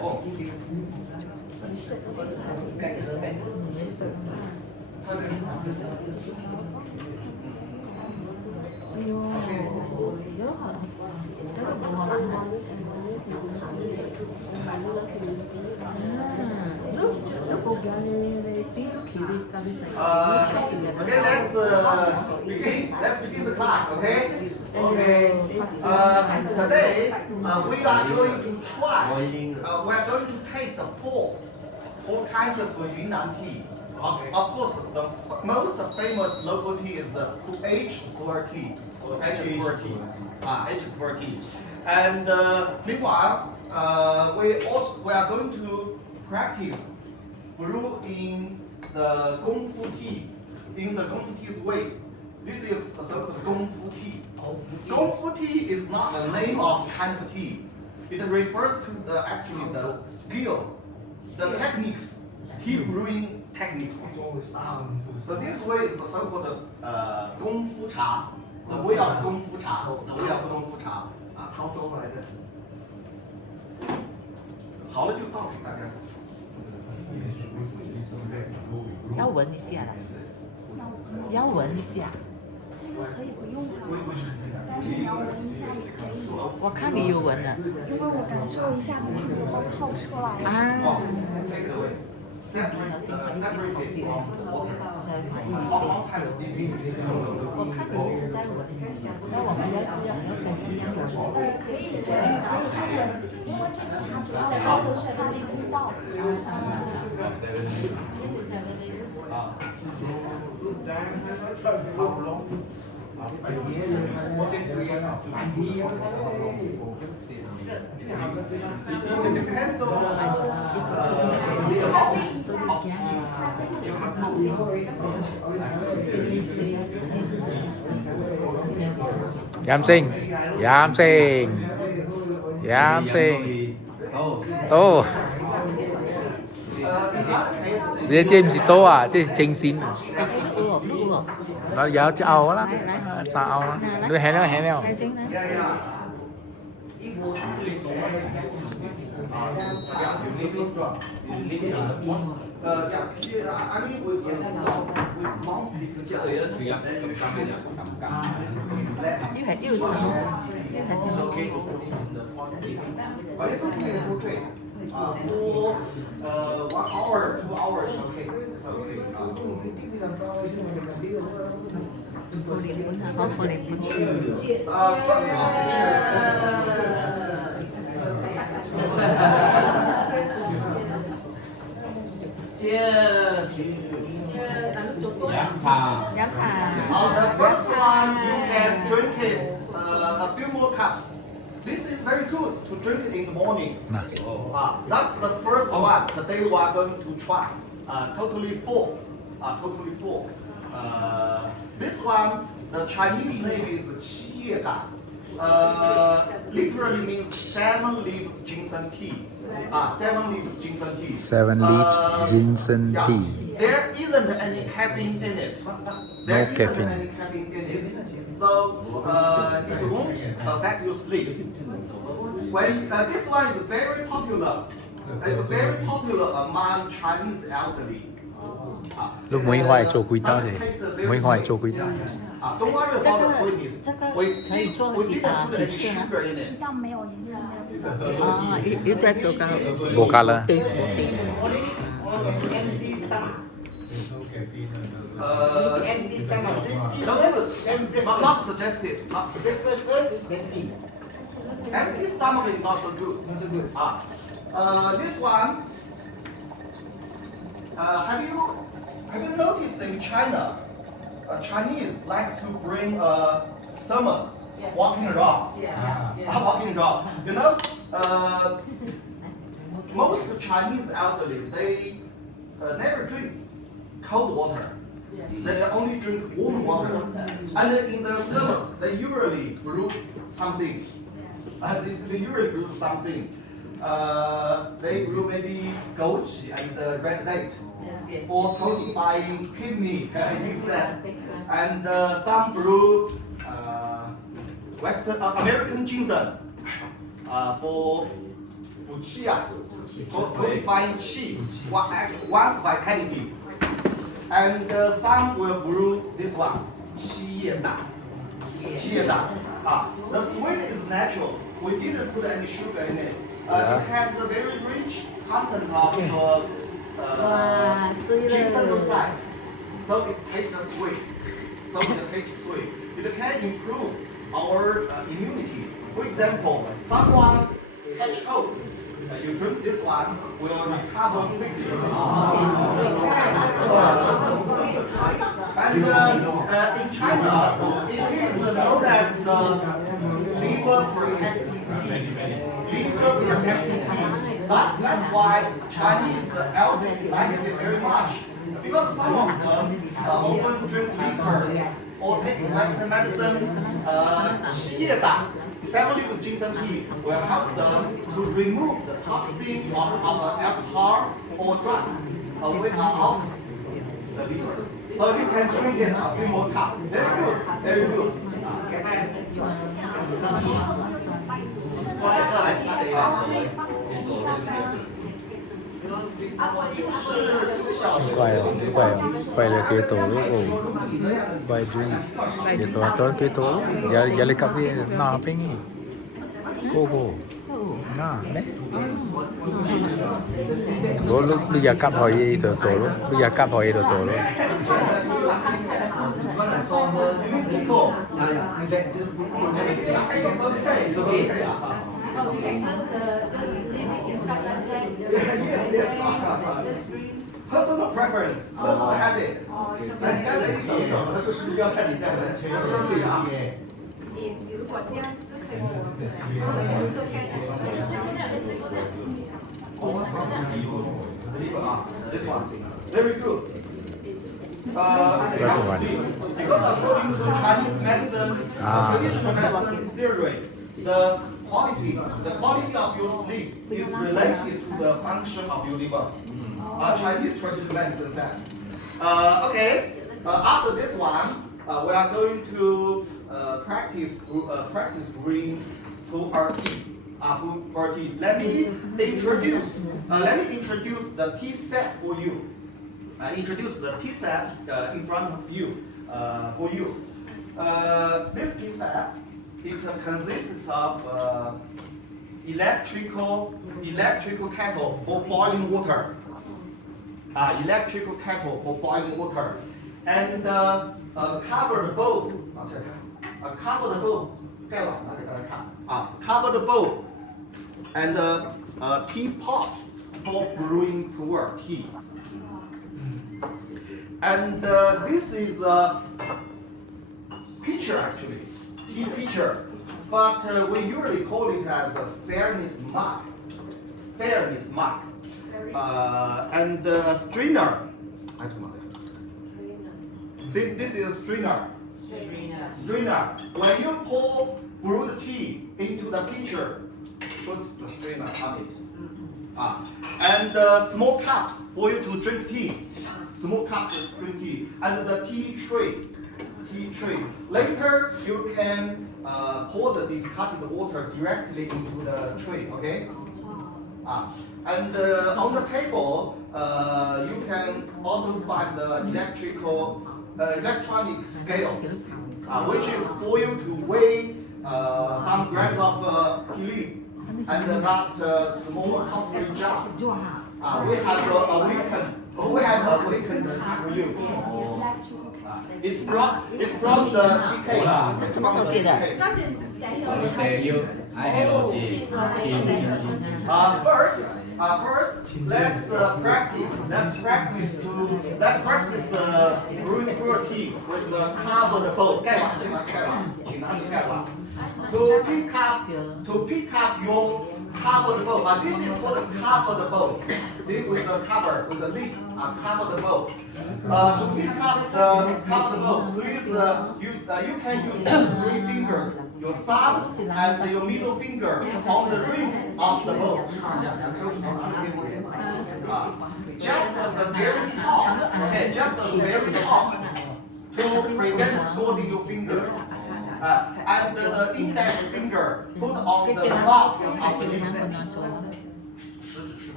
哎呦，有好，这个不好玩的。Okay, let's begin the class. Okay. Okay. Today we are going to try. We are going to taste four kinds of Yunnan tea. Of course, the most famous local tea is the 28Apr24. H24 tea. And meanwhile, we are going to practice brew in the Gong Fu tea, in the Gong Fu tea's way. This is a so-called Gong Fu tea. Gong Fu tea is not the name of kind of tea. It refers to actually the skill, the techniques, tea brewing techniques. So this way is the so-called Gong Fu cha, the way of Gong Fu cha, the way of Gong Fu cha. 潮州来的。好了就到给大家。要闻一下啦，要闻一下。这个可以不用哈，但是你要闻一下也可以。我看你有闻的。因为我感受一下它能泡出来。啊。 Separated from the water. All types of tea. 我看你一直在闻，那我们要知道要闻一样的。可以闻，因为这个茶主要泡的是它的味道。It depends on the amount of tea you have to. Yam sinh, yam sinh, yam sinh. Tô. Đây chim gì tô à? Đây là chinh xin. Nó giáo cho áo lắm. Sao áo? Nó hé nào, hé nào. I mean with long sleeve. Yêu hạt yêu luôn. But it's okay, it's okay. For 1 hour, 2 hours, okay. It's okay. Cô liền muốn hả? Cô liền muốn. The first one you can drink it a few more cups. This is very good to drink it in the morning. That's the first one that they are going to try. Totally full. Totally full. This one, the Chinese name is Qie Da. Literally means 7 leaves ginseng tea. 7 leaves ginseng tea. 7 leaves ginseng tea. There isn't any caffeine in it. There isn't caffeine. any caffeine in it. So it won't affect your sleep. When this one is very popular. It's very popular among Chinese elderly. Lúc mới hoài cho quý tao gì? Mới hoài cho quý tao. Don't worry about the sweetness. 这个可以做几次呢？鸡蛋没有颜色，没有味道。啊，又在做个 Boca了。 taste taste。 Not suggested. Not suggested. Empty stomach is not so good. This one. Have you noticed in China, Chinese like to bring summers walking around. Walking around. You know, most Chinese elderly they never drink cold water. They only drink warm water. And in the summers, they usually brew something. They usually brew something. They brew maybe goat and red date for toniifying kidney, he said. And some brew Western American ginseng for 补气 codifying qi, one's vitality. And some will brew this one, qi ye da. Qi ye da. The sweet is natural. We didn't put any sugar in it. It has a very rich content of ginseng side. So it tastes sweet. It can improve our immunity. For example, someone catch cold, you drink this one, will recover quickly. And in China, it is known as the liver protecting tea. That's why Chinese elderly like it very much. Because some of them often drink liquor or take Western medicine, 七叶党, 7-leaf ginseng tea will help them to remove the toxin of alcohol or drug away out the liver. So you can drink it a few more cups. Very good, very good. 怪了，怪了佢ตัวลูกโอ้怪 drink 佢ตัวอย่าเลยกับพี่หน้าเป็นงี้โก้โก้หน้าเนี่ยลูกอยากกับหอยตัวลูกอยากกับหอยตัวลูก Oh, we can just leave it inside like that. Yes. Just breathe. Personal preference, personal habit. 那你刚才一等，他说是不是要像你这样的全员这样？如果这样就可以了。This one, very good. Because according to Chinese medicine, traditional medicine theory, the quality of your sleep is related to the function of your liver. Chinese traditional medicine says. Okay, after this one, we are going to practice brewing our tea. Let me introduce the tea set for you. Introduce the tea set in front of you for you. This tea set consists of electrical kettle for boiling water. Electrical kettle for boiling water, and covered bowl. Covered bowl. Covered bowl, and teapot for brewing tea. And this is a pitcher actually, tea pitcher, but we usually call it as a fairness mug. And a strainer. See, this is a strainer. When you pour brewed tea into the pitcher, put the strainer on it. And small cups for you to drink tea. Small cups to drink tea. And the tea tray. Later, you can pour the discarded water directly into the tray. Okay. And on the table, you can also find the electronic scale, which is for you to weigh some grams of tea leaf and that small cutlery jar. We have awakened for you. It's from the TK. 这什么东西的？ First, let's practice brewing pure tea with the covered bowl. To pick up your covered bowl. This is called a covered bowl. See, with the cover, with the lid, covered bowl. To pick up the covered bowl, please you can use 3 fingers. Your thumb and your middle finger on the rim of the bowl. Just the very top, okay, just the very top to prevent scalding your finger. And the index finger put on the back of the lid.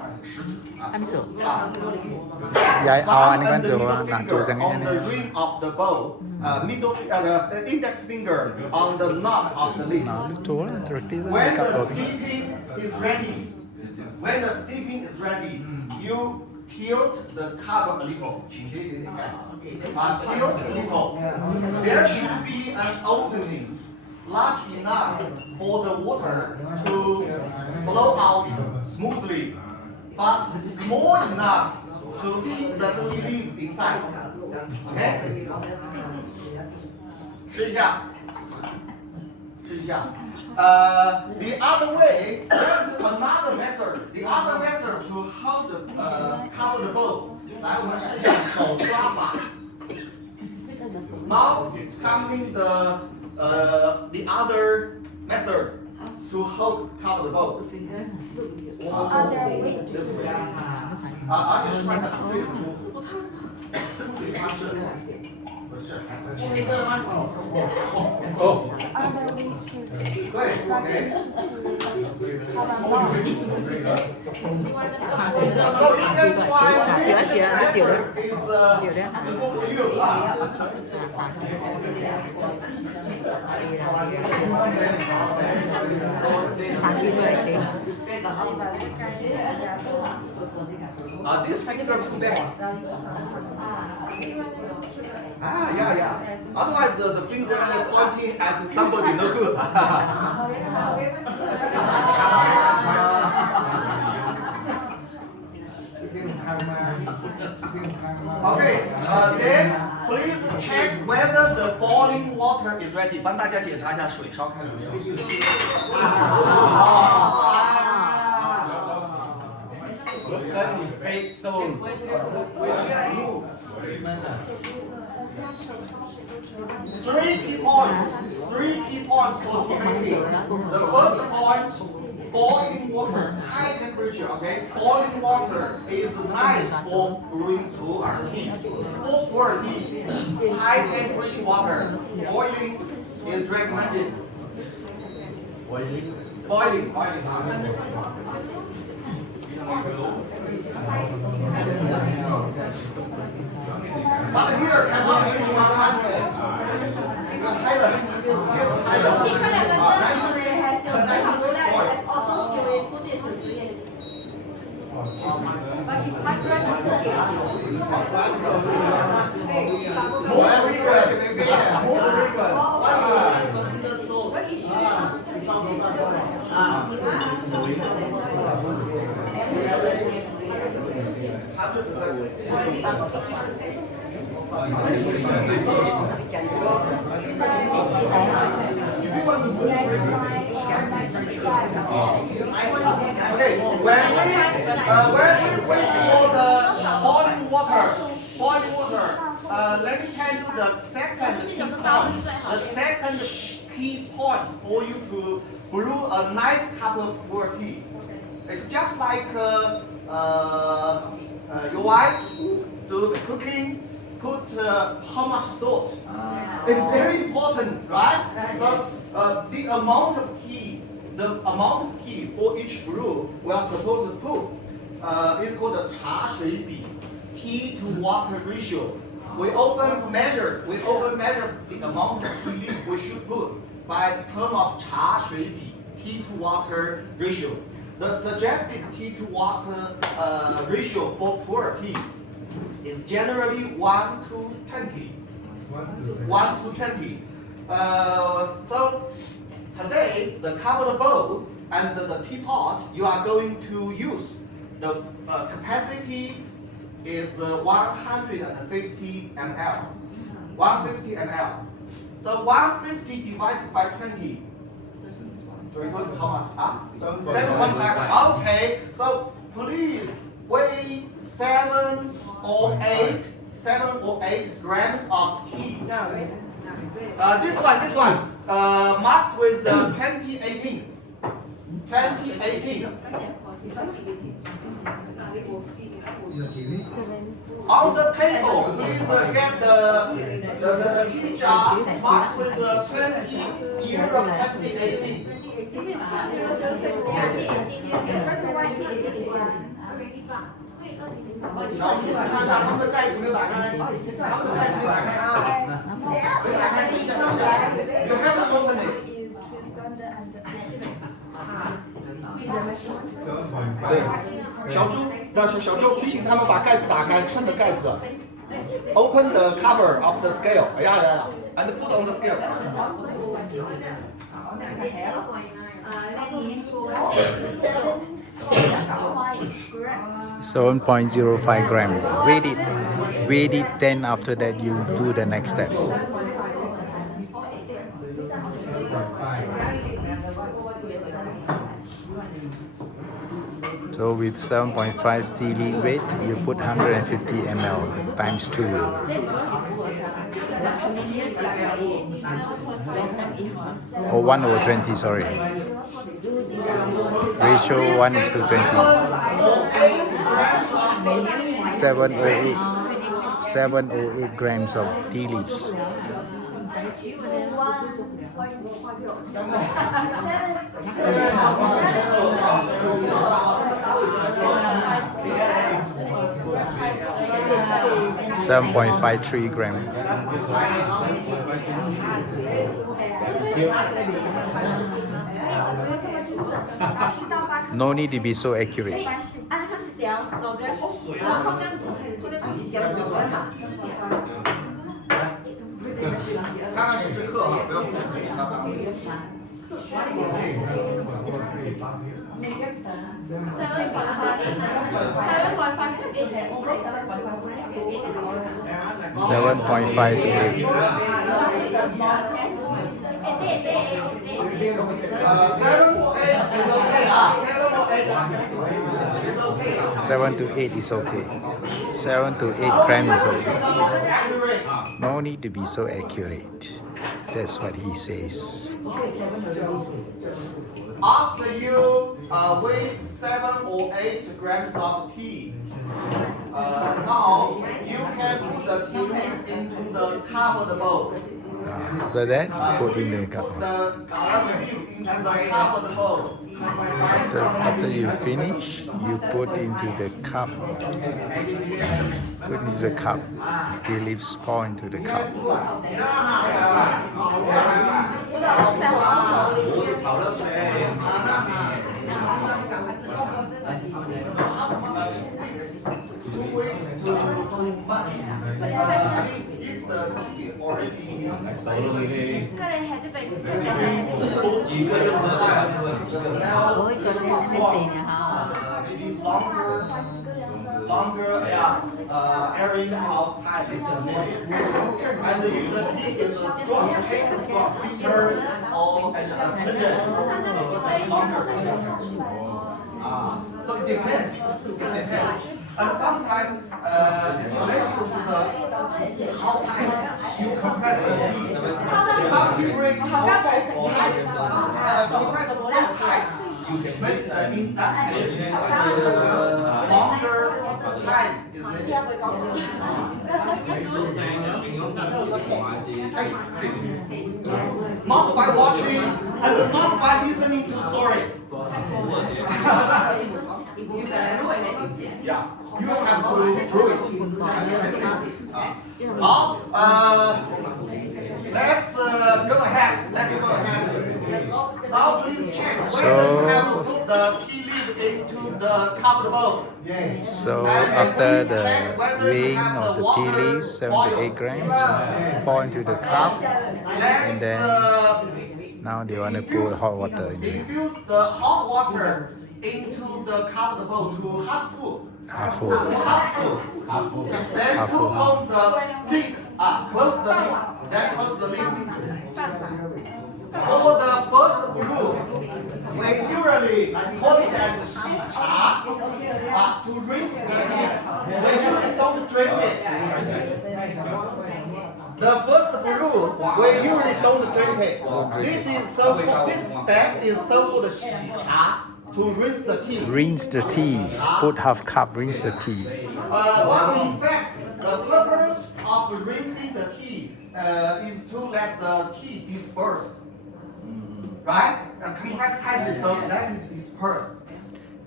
还没走。 ยายเอาอันนี้ก่อน Thumb จู and the ว่า middle หนักจู finger จังไง on เนี่ the ย ring of the bow, the index finger on the knob of the leaf. หนักจูนะจุดที่จะ When กับตัว the steeping is ready, you tilt the cover a little. Tilt a little. There should be an opening large enough for the water to flow out smoothly, but small enough to keep the tea leaf inside. Okay? 试一下。The other way, there's another method. The other method to hold the cover the bowl. 来，我们试一下手抓法。Now coming the other method to hold cover the bowl. Other way. 而且是把它出水出水方式。不是，还是。Other way to 对 like ，OK。 this to cover more. So you can try this method is suitable for you. ，this finger too big. Yeah. Otherwise, the finger pointing at somebody no good. Okay, then please check whether the boiling water is ready. 帮大家检查一下水烧开了没有。Three key points for cooking. The first point, boiling water, high temperature, okay? Boiling water is nice for brewing 普洱 tea. For 普洱 tea, high temperature water, boiling is recommended. Boiling. But here cannot reach 100. 开了，开了。Okay, when we wait for the boiling water, let me tell you the second key point for you to brew a nice cup of pu'er tea. It's just like your wife do the cooking, put how much salt. It's very important, right? So the amount of tea for each brew we are supposed to put is called the 茶水比 tea to water ratio. We often measure the amount of tea leaf we should put by term of 茶水比 tea to water ratio. The suggested tea to water ratio for pu'er tea is generally 1 to 20. 1 to 20. So today, the covered bowl and the teapot you are going to use, the capacity is 150 ml. 150 ml. So 150 divided by 20. So it goes to how much? 7.5. Okay. So please weigh 7 or 8 grams of tea. This one, marked with the 2018. 2018. On the table, please get the tea jar marked with the 20 year of 2018. 然后看一下他们的盖子没有打开，他们的盖子没有打开，没打开地下东西，You have to open it。对，小猪，那是小猪提醒他们把盖子打开，撑着盖子。Open the cover of the scale. 哎呀呀 ，and put on the scale. 7.05 gram. Weight it. Then after that you do the next step. So with 7.5 tea leaf weight, you put 150 ml times 2. Or 1/20, sorry. Ratio 1:20. 708 grams of tea leaves. $7.53 gram. No need to be so accurate. 看看谁是客哈，不要只是其他单位。7.5 to 8. 7 to 8 is okay. 7 to 8 gram is okay. No need to be so accurate. That's what he says. After you weigh 7 or 8 grams of tea, now you can put the tea leaf into the covered bowl. After that, put in the cup. Put the covered leaf into the covered bowl. After you finish, you put into the cup. Put into the cup. Tea leaves pour into the cup. If the tea already longer area of time and if the tea is strong, taste strong, bitter or astringent, so it depends. And sometimes it's related to the how tight you compress the tea. Some tea break tight, some compress so tight. In that case, longer time is needed. Not by watching and not by listening to the story. Yeah, you have to prove it. Now, let's go ahead. Now please check whether you have put the tea leaf into the covered bowl. So after the weighing of the tea leaves, 7 to 8 grams, pour into the cup, and then now they want to put hot water in it. Infuse the hot water into the covered bowl to half full. Half full. Then Half put full. on the lid. Close the lid. Then close the lid. For the first brew, we usually call it as 洗茶, to rinse the tea. We usually don't drink it. The first brew, we usually don't drink it. This step is so-called 洗茶, to rinse the tea. Rinse the tea. Put half cup, rinse the tea. But in fact, the purpose of rinsing the tea is to let the tea disperse. Right? Compressed tightly so that it dispersed.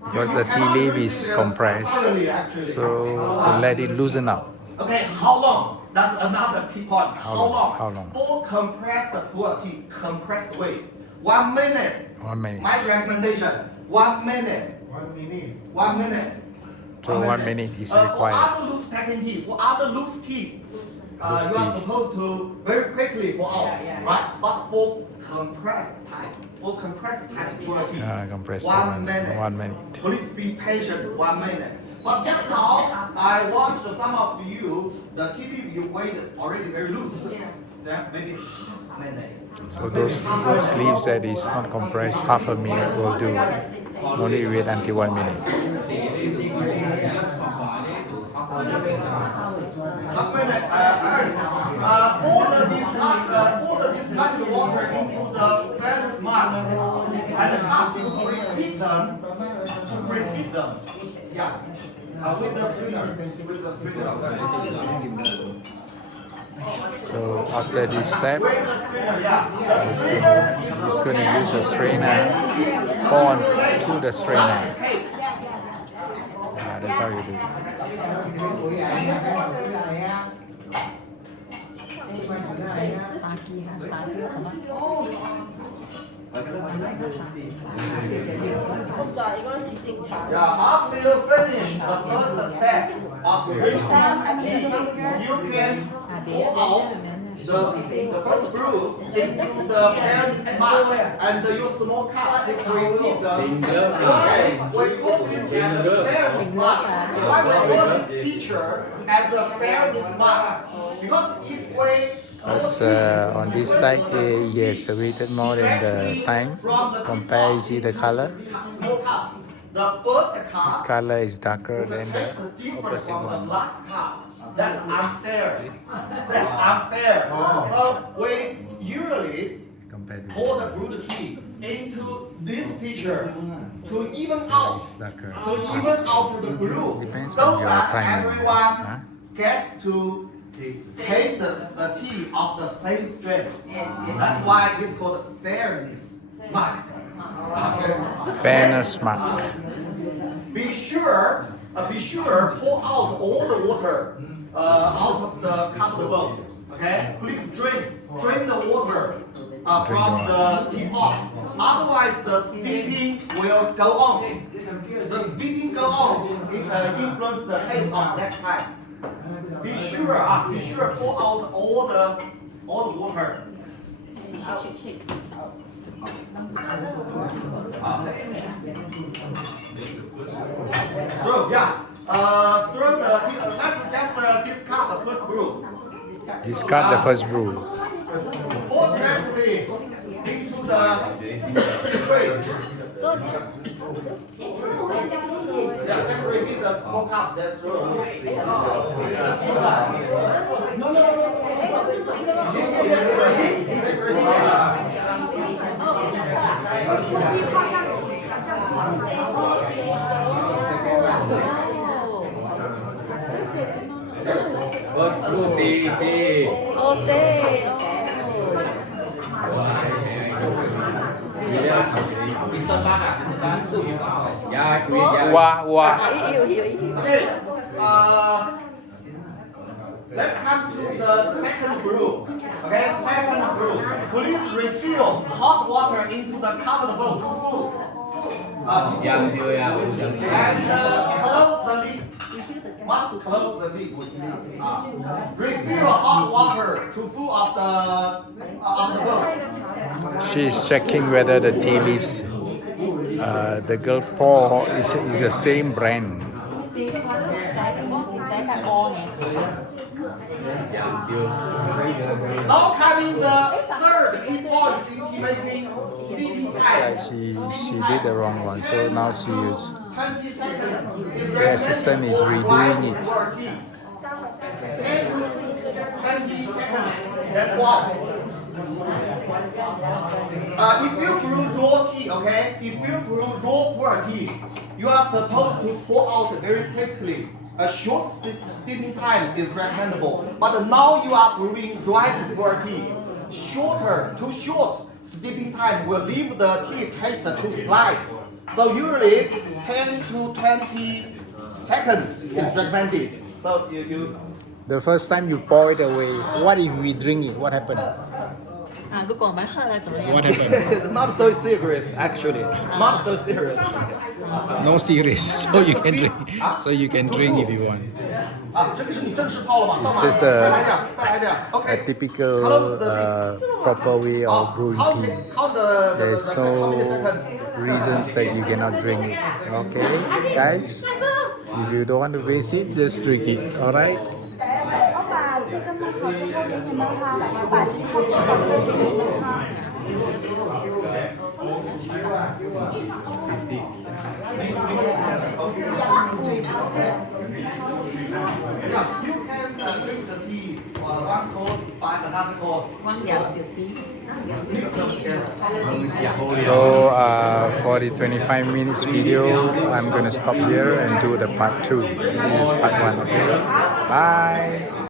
because the tea leaf is compressed, thoroughly, actually. so to let it loosen up. Okay, how long? That's another key point. How long? How long? For compressed pu'er tea, compressed way, 1 minute. 1 minute. My recommendation, 1 minute. 1 minute. So 1 minute is For required. other loose packing tea, for other loose tea, you are tea. supposed to very quickly pour out, right? But for compressed type pu'er tea, Compressed 1 minute. 1 minute. Please be patient, 1 minute. But just now, I watched some of you, the tea leaf you waited already very loose. Then maybe half a minute. So those leaves that is not compressed, half a minute will do. Only wait until 1 minute. Half minute. Pour the discarded water into the fairness mug and the cup to preheat them. Yeah. With the strainer. So after this step, With the strainer, yeah. it's going to use a strainer, pour to the strainer. That's how you do it. Yeah, after you finish the first step of rinsing tea, you can pour out the first brew into the fairness mug and use small cup to preheat them. Why we call this as a fairness mug? Why we call this feature as a fairness mug? Because if we Because on this side, yes, waited more than the time. Compare, you see the color. small cups, the first cup This color is darker than the tastes different opposite from the one. last cup. That's unfair. That's unfair. So we usually Compared to pour the brewed tea into this pitcher to even out, it's darker. the brew, Depends so on your that timing. everyone Huh? gets to taste the tea of the same strength. That's why it's called fairness mark. Fairness mark. Be sure pour out all the water out of the cup of the bowl. Okay, please drain the water from the teapot. Otherwise, the steeping will go on. The steeping go on influence the taste of next time. Be sure pour out all the water. So yeah, let's just discard the first brew. Discard the first brew. Pour directly into the tray. Yeah, temporarily heat the small cup. That's First blue, see. Oh, say. Mr. Tan, tự hiểu không? Yeah, queen, yeah. Wow. Okay. Let's come to the second brew. Okay, second brew. Please refill hot water into the covered bowl to full. Yeah, yeah. And close the lid. Must close the lid. Refill hot water to full of the bowl. She's checking whether the tea leaves, the girl pour is the same brand. Now coming the third key point in making sleeping time. Like she did the wrong one, so now she used. 20 seconds. The assistant is redoing it. 20 seconds. Then what? If you brew raw tea, okay? If you brew raw pu'er tea, you are supposed to pour out very quickly. A short steeping time is recommendable. But now you are brewing dry pu'er tea. Too short steeping time will leave the tea taste too slight. So usually 10 to 20 seconds is recommended. So you The first time you pour it away, what if we drink it? What happened? 如果我们喝了怎么样？ What happened? not so serious actually. Not so serious. No serious. So you can drink. So you can drink if you want. 这个是你正式泡了吗？倒满了。 Just 再来点，再来点。 A OK. typical proper way of brewing tea. Count the There's how many no seconds? reasons that you cannot drink it. Okay, guys? If you don't want to waste it, just drink it. Alright? 我把这个木头最后给你们哈，把一号四宝给你们哈。 Yeah, you can drink the tea one course by another course. 光聊有啲。 Mix them together. So for the 25 minutes video, I'm gonna stop here and do the part 2. This is part 1. Okay? Bye!